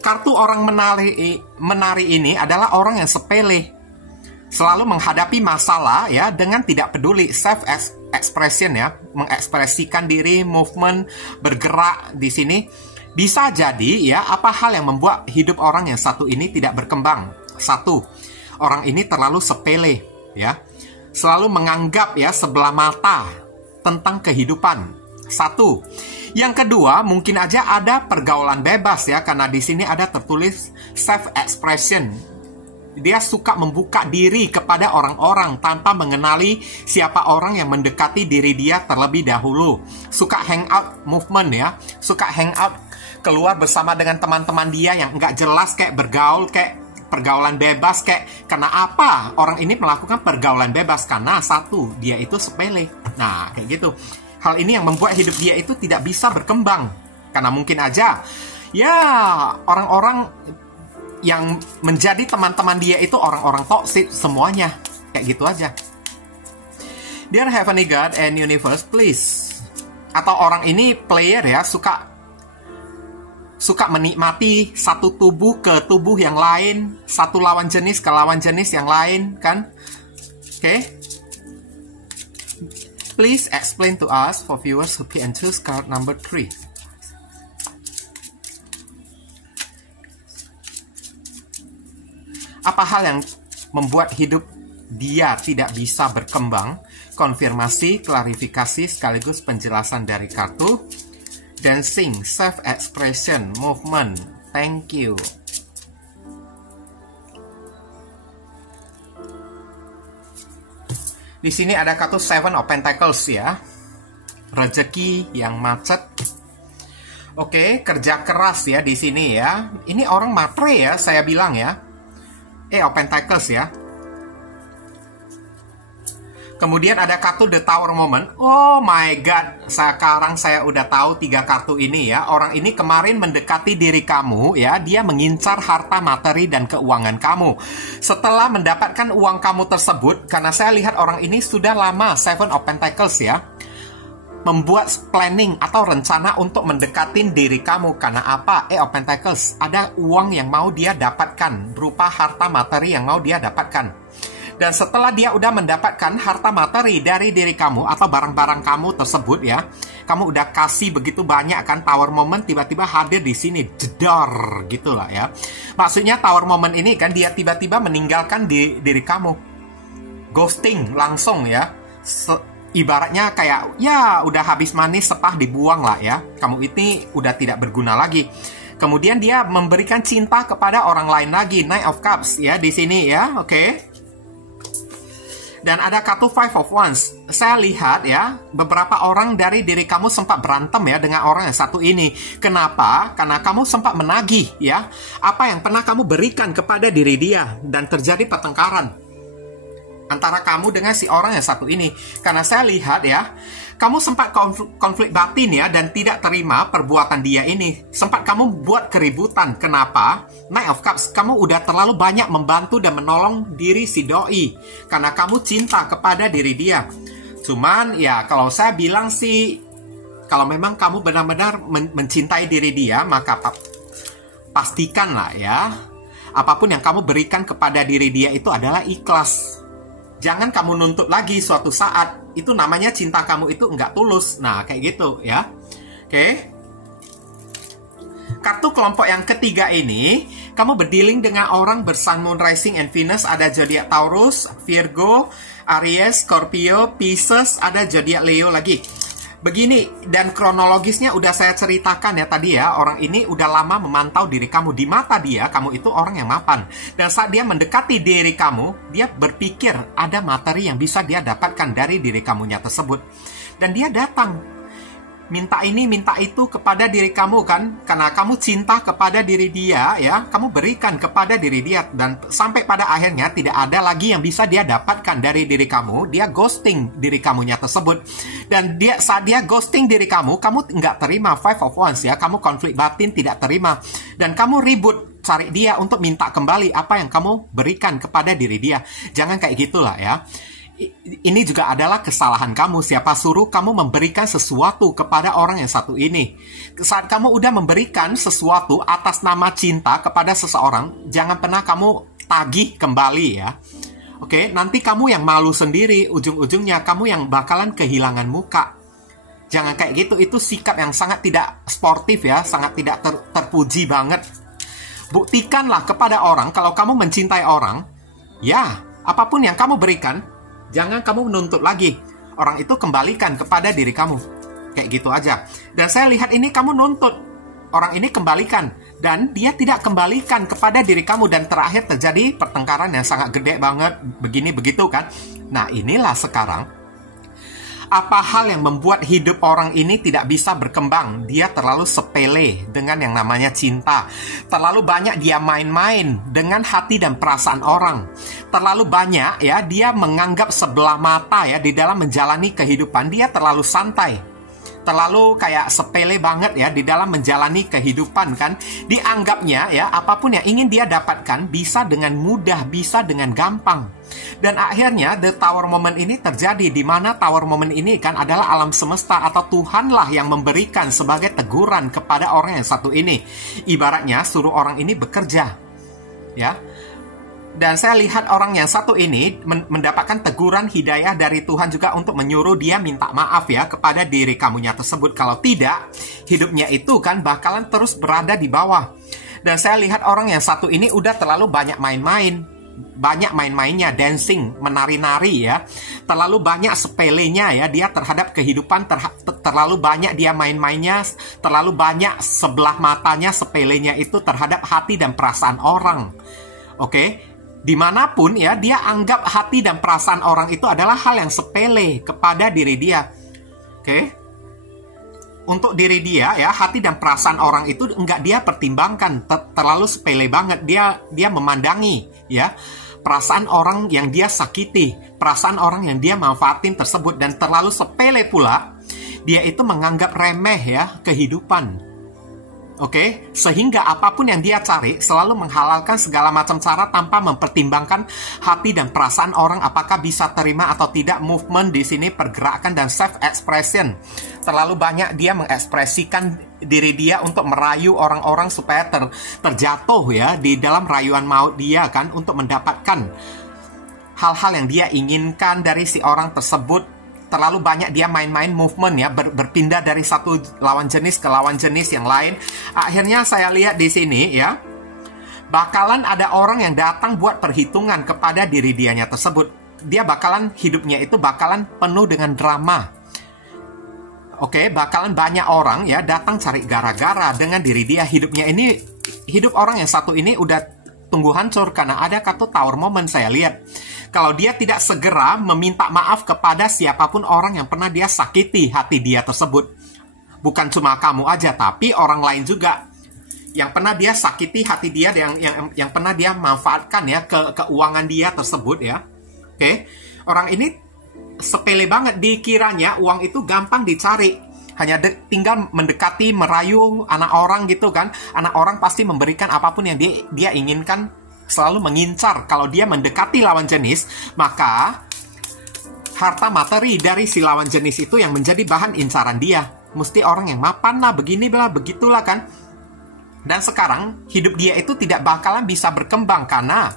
Kartu orang menari ini adalah orang yang sepele, selalu menghadapi masalah ya dengan tidak peduli, self expression ya, mengekspresikan diri, movement, bergerak di sini. Bisa jadi ya, apa hal yang membuat hidup orang yang satu ini tidak berkembang? Satu, orang ini terlalu sepele ya, selalu menganggap ya sebelah mata tentang kehidupan. Satu. Yang kedua, mungkin aja ada pergaulan bebas ya, karena di sini ada tertulis self expression. Dia suka membuka diri kepada orang-orang tanpa mengenali siapa orang yang mendekati diri dia terlebih dahulu. Suka hangout movement ya, suka hangout keluar bersama dengan teman-teman dia yang nggak jelas, kayak bergaul, kayak pergaulan bebas, kayak karena apa orang ini melakukan pergaulan bebas? Karena satu, dia itu sepele. Nah, kayak gitu. Hal ini yang membuat hidup dia itu tidak bisa berkembang. Karena mungkin aja, ya orang-orang yang menjadi teman-teman dia itu orang-orang toksik semuanya. Kayak gitu aja. Dear Heavenly God and Universe, please. Atau orang ini player ya, suka menikmati satu tubuh ke tubuh yang lain, satu lawan jenis ke lawan jenis yang lain, kan? Oke? Please explain to us for viewers who pick and choose card number 3. Apa hal yang membuat hidup dia tidak bisa berkembang? Konfirmasi, klarifikasi, sekaligus penjelasan dari kartu. Dancing, self-expression, movement. Thank you. Di sini ada kartu Seven of Pentacles ya. Rezeki yang macet. Oke, kerja keras ya di sini ya. Ini orang matre ya, saya bilang ya. Of Pentacles ya. Kemudian ada kartu The Tower Moment. Oh my God, sekarang saya udah tahu 3 kartu ini ya. Orang ini kemarin mendekati diri kamu ya. Dia mengincar harta materi dan keuangan kamu. Setelah mendapatkan uang kamu tersebut, karena saya lihat orang ini sudah lama, Seven of Pentacles ya, membuat planning atau rencana untuk mendekatin diri kamu. Karena apa? Of Pentacles, ada uang yang mau dia dapatkan, berupa harta materi yang mau dia dapatkan. Dan setelah dia udah mendapatkan harta materi dari diri kamu atau barang-barang kamu tersebut ya, kamu udah kasih begitu banyak kan, tower moment tiba-tiba hadir di sini, jedor gitulah ya. Maksudnya tower moment ini kan dia tiba-tiba meninggalkan diri kamu, ghosting langsung ya. Ibaratnya kayak ya udah habis manis sepah dibuang lah ya. Kamu ini udah tidak berguna lagi. Kemudian dia memberikan cinta kepada orang lain lagi, Knight of Cups ya di sini ya, oke. Dan ada kartu Five of Wands. Saya lihat ya, beberapa orang dari diri kamu sempat berantem ya dengan orang yang satu ini. Kenapa? Karena kamu sempat menagih ya apa yang pernah kamu berikan kepada diri dia, dan terjadi pertengkaran antara kamu dengan si orang yang satu ini. Karena saya lihat ya, kamu sempat konflik batin ya, dan tidak terima perbuatan dia ini. Sempat kamu buat keributan. Kenapa? Knight of Cups, kamu udah terlalu banyak membantu dan menolong diri si doi. Karena kamu cinta kepada diri dia. Cuman ya kalau saya bilang sih, kalau memang kamu benar-benar mencintai diri dia, maka pastikanlah ya, apapun yang kamu berikan kepada diri dia itu adalah ikhlas. Jangan kamu nuntut lagi suatu saat. Itu namanya cinta kamu itu nggak tulus. Nah, kayak gitu ya. Oke. Kartu kelompok yang ketiga ini, kamu berdealing dengan orang bersun, moon, rising, and Venus. Ada zodiak Taurus, Virgo, Aries, Scorpio, Pisces. Ada zodiak Leo lagi. Begini, dan kronologisnya udah saya ceritakan ya tadi ya. Orang ini udah lama memantau diri kamu. Di mata dia, kamu itu orang yang mapan. Dan saat dia mendekati diri kamu, dia berpikir ada materi yang bisa dia dapatkan dari diri kamunya tersebut. Dan dia datang, minta ini, minta itu kepada diri kamu kan. Karena kamu cinta kepada diri dia ya, kamu berikan kepada diri dia. Dan sampai pada akhirnya tidak ada lagi yang bisa dia dapatkan dari diri kamu. Dia ghosting diri kamunya tersebut. Dan saat dia ghosting diri kamu nggak terima Five of Wands ya. Kamu konflik batin, tidak terima. Dan kamu ribut cari dia untuk minta kembali apa yang kamu berikan kepada diri dia. Jangan kayak gitulah ya. Ini juga adalah kesalahan kamu. Siapa suruh kamu memberikan sesuatu kepada orang yang satu ini? Saat kamu udah memberikan sesuatu atas nama cinta kepada seseorang, jangan pernah kamu tagih kembali ya. Oke, nanti kamu yang malu sendiri. Ujung-ujungnya kamu yang bakalan kehilangan muka. Jangan kayak gitu. Itu sikap yang sangat tidak sportif ya. Sangat tidak terpuji banget. Buktikanlah kepada orang kalau kamu mencintai orang. Ya, apapun yang kamu berikan, jangan kamu menuntut lagi. Orang itu kembalikan kepada diri kamu. Kayak gitu aja. Dan saya lihat ini kamu nuntut. Orang ini kembalikan. Dan dia tidak kembalikan kepada diri kamu. Dan terakhir terjadi pertengkaran yang sangat gede banget. Begini begitu kan. Nah inilah sekarang. Apa hal yang membuat hidup orang ini tidak bisa berkembang? Dia terlalu sepele dengan yang namanya cinta. Terlalu banyak dia main-main dengan hati dan perasaan orang. Terlalu banyak ya dia menganggap sebelah mata ya di dalam menjalani kehidupan. Dia terlalu santai. Terlalu kayak sepele banget ya di dalam menjalani kehidupan kan. Dianggapnya ya apapun yang ingin dia dapatkan bisa dengan mudah, bisa dengan gampang. Dan akhirnya the tower moment ini terjadi, di mana tower moment ini kan adalah alam semesta atau Tuhanlah yang memberikan sebagai teguran kepada orang yang satu ini. Ibaratnya suruh orang ini bekerja. Ya. Dan saya lihat orang yang satu ini mendapatkan teguran hidayah dari Tuhan juga untuk menyuruh dia minta maaf ya kepada diri kamunya tersebut. Kalau tidak, hidupnya itu kan bakalan terus berada di bawah. Dan saya lihat orang yang satu ini udah terlalu banyak main-main. Banyak main-mainnya, dancing, menari-nari ya. Terlalu banyak sepelenya ya dia terhadap kehidupan, terlalu banyak dia main-mainnya, terlalu banyak sebelah matanya, sepelenya itu terhadap hati dan perasaan orang. Oke? Dimanapun ya, dia anggap hati dan perasaan orang itu adalah hal yang sepele kepada diri dia. Oke? Untuk diri dia ya, hati dan perasaan orang itu enggak dia pertimbangkan, terlalu sepele banget. Dia memandangi ya perasaan orang yang dia sakiti, perasaan orang yang dia manfaatin tersebut, dan terlalu sepele pula dia itu menganggap remeh ya kehidupan. Oke, sehingga apapun yang dia cari selalu menghalalkan segala macam cara tanpa mempertimbangkan hati dan perasaan orang apakah bisa terima atau tidak. Movement di sini pergerakan dan self expression. Terlalu banyak dia mengekspresikan diri dia untuk merayu orang-orang supaya terjatuh ya di dalam rayuan maut dia kan, untuk mendapatkan hal-hal yang dia inginkan dari si orang tersebut. terlalu banyak dia main-main movement ya, berpindah dari satu lawan jenis ke lawan jenis yang lain. Akhirnya saya lihat di sini ya, bakalan ada orang yang datang buat perhitungan kepada diri dianya tersebut. Dia bakalan, hidupnya itu bakalan penuh dengan drama. Oke, bakalan banyak orang ya datang cari gara-gara dengan diri dia. Hidupnya ini, hidup orang yang satu ini udah tunggu hancur karena ada kata tower moment saya lihat. Kalau dia tidak segera meminta maaf kepada siapapun orang yang pernah dia sakiti hati dia tersebut. Bukan cuma kamu aja, tapi orang lain juga yang pernah dia sakiti hati dia, yang pernah dia manfaatkan ya keuangan dia tersebut ya. Oke, orang ini sepele banget, dikiranya uang itu gampang dicari. Hanya tinggal mendekati, merayu anak orang gitu kan. Anak orang pasti memberikan apapun yang dia inginkan, selalu mengincar. Kalau dia mendekati lawan jenis, maka harta materi dari si lawan jenis itu yang menjadi bahan incaran dia. Mesti orang yang mapan lah, begini lah, begitulah kan. Dan sekarang hidup dia itu tidak bakalan bisa berkembang karena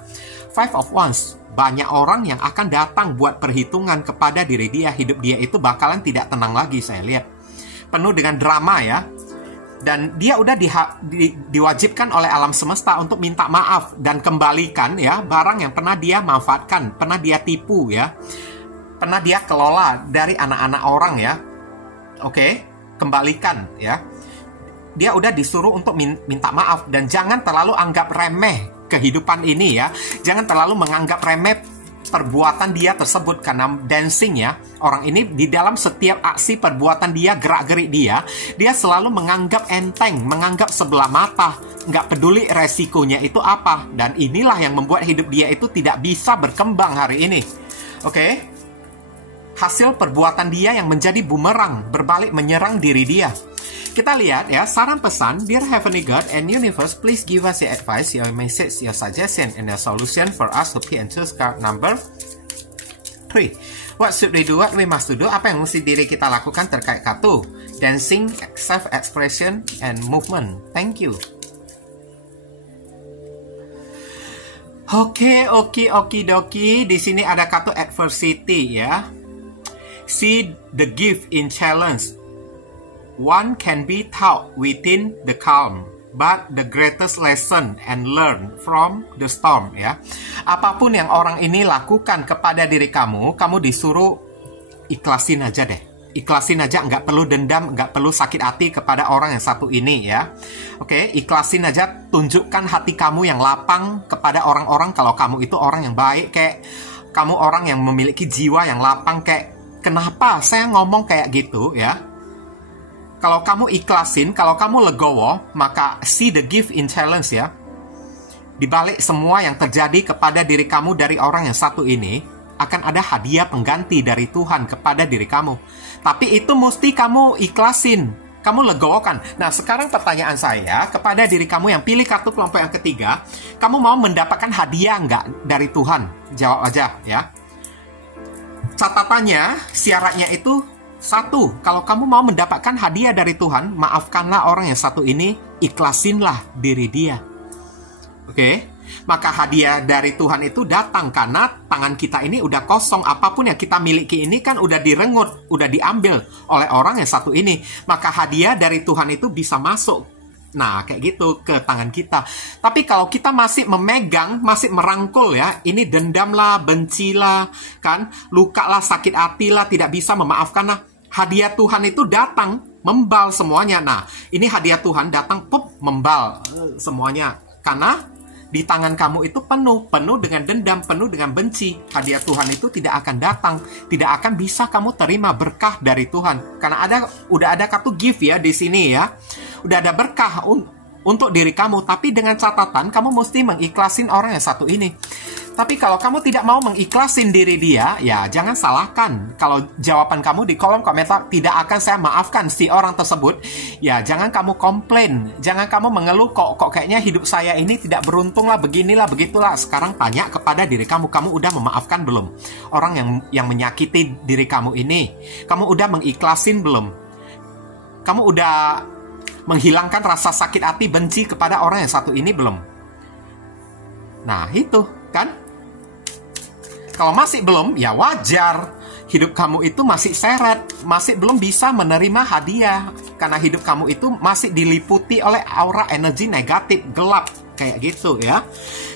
Five of Wands. Banyak orang yang akan datang buat perhitungan kepada diri dia. Hidup dia itu bakalan tidak tenang lagi saya lihat. Penuh dengan drama ya. Dan dia udah diwajibkan oleh alam semesta untuk minta maaf dan kembalikan ya barang yang pernah dia manfaatkan, pernah dia tipu ya, pernah dia kelola dari anak-anak orang ya. Oke, kembalikan ya. Dia udah disuruh untuk minta maaf, dan jangan terlalu anggap remeh kehidupan ini ya. Jangan terlalu menganggap remeh perbuatan dia tersebut, karena dancing ya, orang ini di dalam setiap aksi perbuatan dia, gerak-gerik dia selalu menganggap enteng, menganggap sebelah mata, nggak peduli resikonya itu apa. Dan inilah yang membuat hidup dia itu tidak bisa berkembang hari ini. Oke? Hasil perbuatan dia yang menjadi bumerang, berbalik menyerang diri dia. Kita lihat ya, saran pesan, Dear Heavenly God and Universe, please give us your advice, your message, your suggestion, and your solution for us to pick and choose card number 3. What should we do? What we must do? Apa yang mesti diri kita lakukan terkait kartu dancing, self-expression, and movement? Thank you. Oke, doki. Di sini ada kartu adversity ya. See the gift in challenge. One can be taught within the calm, but the greatest lesson and learn from the storm ya. Apapun yang orang ini lakukan kepada diri kamu, kamu disuruh ikhlasin aja deh. Ikhlasin aja, nggak perlu dendam, nggak perlu sakit hati kepada orang yang satu ini ya. Oke, ikhlasin aja, tunjukkan hati kamu yang lapang kepada orang-orang. Kalau kamu itu orang yang baik, kayak kamu orang yang memiliki jiwa yang lapang, kayak kenapa saya ngomong kayak gitu ya. Kalau kamu ikhlasin, kalau kamu legowo, maka see the gift in challenge ya. Di balik semua yang terjadi kepada diri kamu dari orang yang satu ini, akan ada hadiah pengganti dari Tuhan kepada diri kamu. Tapi itu mesti kamu ikhlasin, kamu legowokan. Nah, sekarang pertanyaan saya kepada diri kamu yang pilih kartu kelompok yang ketiga, kamu mau mendapatkan hadiah nggak dari Tuhan? Jawab aja ya. Catatannya, syaratnya itu 1, kalau kamu mau mendapatkan hadiah dari Tuhan, maafkanlah orang yang satu ini, ikhlasinlah diri dia. Oke? Maka hadiah dari Tuhan itu datang karena tangan kita ini udah kosong. Apapun yang kita miliki ini kan udah direngut, udah diambil oleh orang yang satu ini. Maka hadiah dari Tuhan itu bisa masuk. Nah, kayak gitu ke tangan kita. Tapi kalau kita masih memegang, masih merangkul ya, ini dendam lah, benci lah, kan, luka lah, sakit hati lah, tidak bisa memaafkan lah. Hadiah Tuhan itu datang, membal semuanya. Nah, ini hadiah Tuhan datang, membal semuanya. Karena di tangan kamu itu penuh dengan dendam, penuh dengan benci. Hadiah Tuhan itu tidak akan datang, tidak akan bisa kamu terima berkah dari Tuhan. Karena udah ada kartu gift ya di sini ya. Udah ada berkah untuk diri kamu, tapi dengan catatan kamu mesti mengikhlasin orang yang satu ini. Tapi kalau kamu tidak mau mengikhlasin diri dia, ya jangan salahkan. Kalau jawaban kamu di kolom komentar, tidak akan saya maafkan si orang tersebut, ya jangan kamu komplain. Jangan kamu mengeluh, kok kayaknya hidup saya ini tidak beruntung lah, beginilah, begitulah. Sekarang tanya kepada diri kamu udah memaafkan belum? Orang yang menyakiti diri kamu ini, kamu udah mengikhlasin belum? Kamu udah menghilangkan rasa sakit hati, benci kepada orang yang satu ini belum? Nah, itu kan. Kalau masih belum, ya wajar. hidup kamu itu masih seret, masih belum bisa menerima hadiah. Karena hidup kamu itu masih diliputi oleh aura energi negatif, gelap, kayak gitu ya.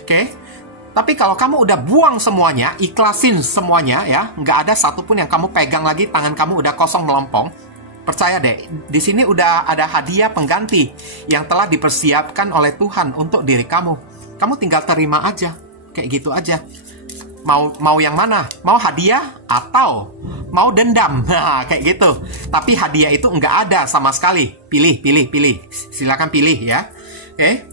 Oke. Tapi kalau kamu udah buang semuanya, ikhlasin semuanya ya, nggak ada satupun yang kamu pegang lagi, tangan kamu udah kosong melompong. Percaya deh, di sini udah ada hadiah pengganti yang telah dipersiapkan oleh Tuhan untuk diri kamu. Kamu tinggal terima aja, kayak gitu aja. Mau yang mana? Mau hadiah atau mau dendam? Nah, kayak gitu. Tapi hadiah itu nggak ada sama sekali. Pilih. Silakan pilih ya. Oke.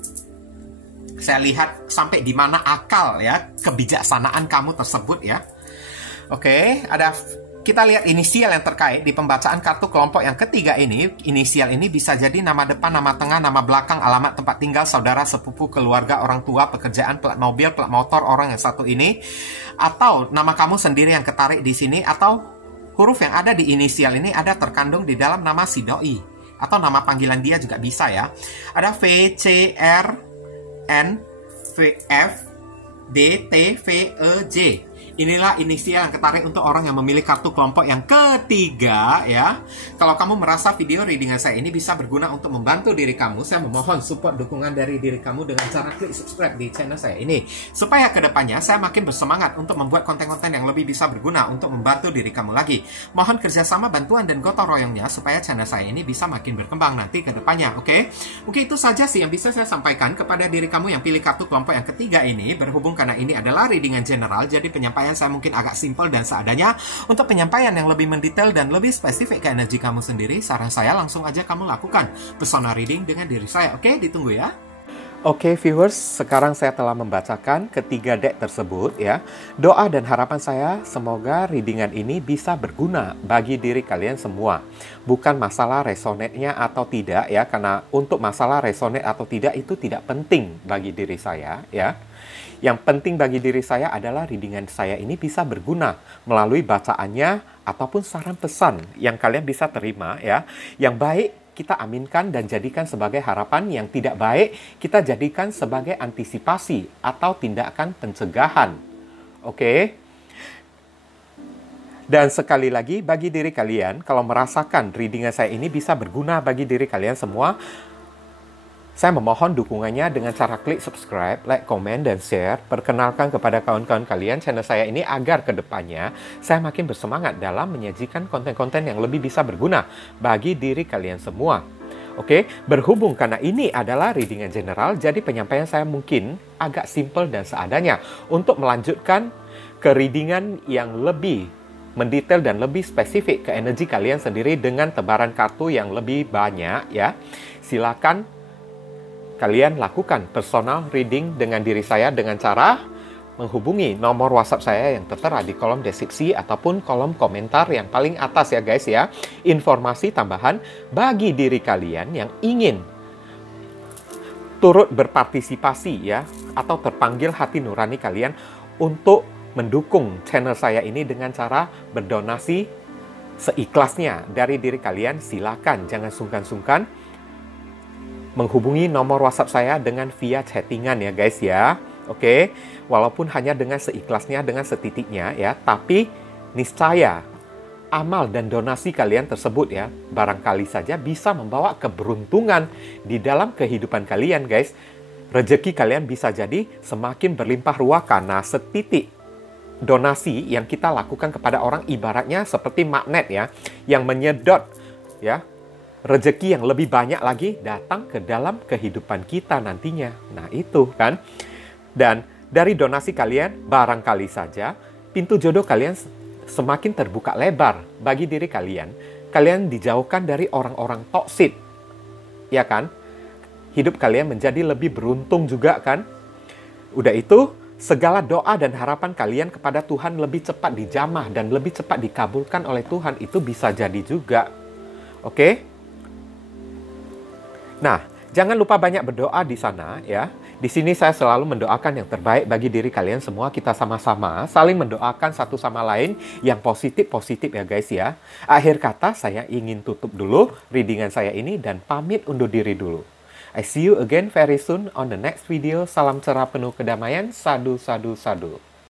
Saya lihat sampai di mana akal ya, kebijaksanaan kamu tersebut ya. Oke, kita lihat inisial yang terkait di pembacaan kartu kelompok yang ketiga ini. Inisial ini bisa jadi nama depan, nama tengah, nama belakang, alamat tempat tinggal, saudara, sepupu, keluarga, orang tua, pekerjaan, plat mobil, plat motor orang yang satu ini. Atau nama kamu sendiri yang ketarik di sini. Atau huruf yang ada di inisial ini ada terkandung di dalam nama si doi. Atau nama panggilan dia juga bisa ya. Ada V, C, R, N, V, F, D, T, V, E, J. Inilah inisial yang ketarik untuk orang yang memilih kartu kelompok yang ketiga ya. Kalau kamu merasa video readingan saya ini bisa berguna untuk membantu diri kamu, saya memohon support dukungan dari diri kamu dengan cara klik subscribe di channel saya ini. Supaya kedepannya saya makin bersemangat untuk membuat konten-konten yang lebih bisa berguna untuk membantu diri kamu lagi. Mohon kerjasama, bantuan, dan gotong royongnya supaya channel saya ini bisa makin berkembang nanti kedepannya, oke? Mungkin itu saja sih yang bisa saya sampaikan kepada diri kamu yang pilih kartu kelompok yang ketiga ini. Berhubung karena ini adalah readingan general, jadi penyampaian saya mungkin agak simpel dan seadanya. Untuk penyampaian yang lebih mendetail dan lebih spesifik ke energi kamu sendiri, saran saya langsung aja kamu lakukan personal reading dengan diri saya. Oke, ditunggu ya. Oke viewers, sekarang saya telah membacakan ketiga deck tersebut ya. Doa dan harapan saya semoga readingan ini bisa berguna bagi diri kalian semua. Bukan masalah resonate-nya atau tidak ya, karena untuk masalah resonate atau tidak itu tidak penting bagi diri saya ya. Yang penting bagi diri saya adalah readingan saya ini bisa berguna melalui bacaannya ataupun saran pesan yang kalian bisa terima ya. Yang baik kita aminkan dan jadikan sebagai harapan, yang tidak baik kita jadikan sebagai antisipasi atau tindakan pencegahan. Oke? Dan sekali lagi bagi diri kalian, kalau merasakan readingan saya ini bisa berguna bagi diri kalian semua, saya memohon dukungannya dengan cara klik subscribe, like, komen, dan share. Perkenalkan kepada kawan-kawan kalian channel saya ini agar kedepannya saya makin bersemangat dalam menyajikan konten-konten yang lebih bisa berguna bagi diri kalian semua. Oke, berhubung karena ini adalah readingan general, jadi penyampaian saya mungkin agak simple dan seadanya. Untuk melanjutkan ke readingan yang lebih mendetail dan lebih spesifik ke energi kalian sendiri dengan tebaran kartu yang lebih banyak ya, silakan kalian lakukan personal reading dengan diri saya dengan cara menghubungi nomor WhatsApp saya yang tertera di kolom deskripsi ataupun kolom komentar yang paling atas ya guys ya. Informasi tambahan bagi diri kalian yang ingin turut berpartisipasi ya, atau terpanggil hati nurani kalian untuk mendukung channel saya ini dengan cara berdonasi seikhlasnya dari diri kalian, silakan jangan sungkan-sungkan menghubungi nomor WhatsApp saya dengan via chattingan ya guys ya. Oke, walaupun hanya dengan seikhlasnya, dengan setitiknya ya, tapi niscaya amal dan donasi kalian tersebut ya, barangkali saja bisa membawa keberuntungan di dalam kehidupan kalian guys. Rezeki kalian bisa jadi semakin berlimpah ruah karena setitik donasi yang kita lakukan kepada orang ibaratnya seperti magnet ya, yang menyedot ya, rezeki yang lebih banyak lagi datang ke dalam kehidupan kita nantinya. Nah itu kan. Dan dari donasi kalian, barangkali saja pintu jodoh kalian semakin terbuka lebar bagi diri kalian. Kalian dijauhkan dari orang-orang toksik. Ya kan? Hidup kalian menjadi lebih beruntung juga kan? Udah itu, segala doa dan harapan kalian kepada Tuhan lebih cepat dijamah dan lebih cepat dikabulkan oleh Tuhan. Itu bisa jadi juga. Oke? Nah, jangan lupa banyak berdoa di sana ya. Di sini saya selalu mendoakan yang terbaik bagi diri kalian semua. Kita sama-sama saling mendoakan satu sama lain yang positif-positif ya guys ya. Akhir kata saya ingin tutup dulu readingan saya ini dan pamit undur diri dulu. I see you again very soon on the next video. Salam cerah penuh kedamaian. Sadu, sadu, sadu.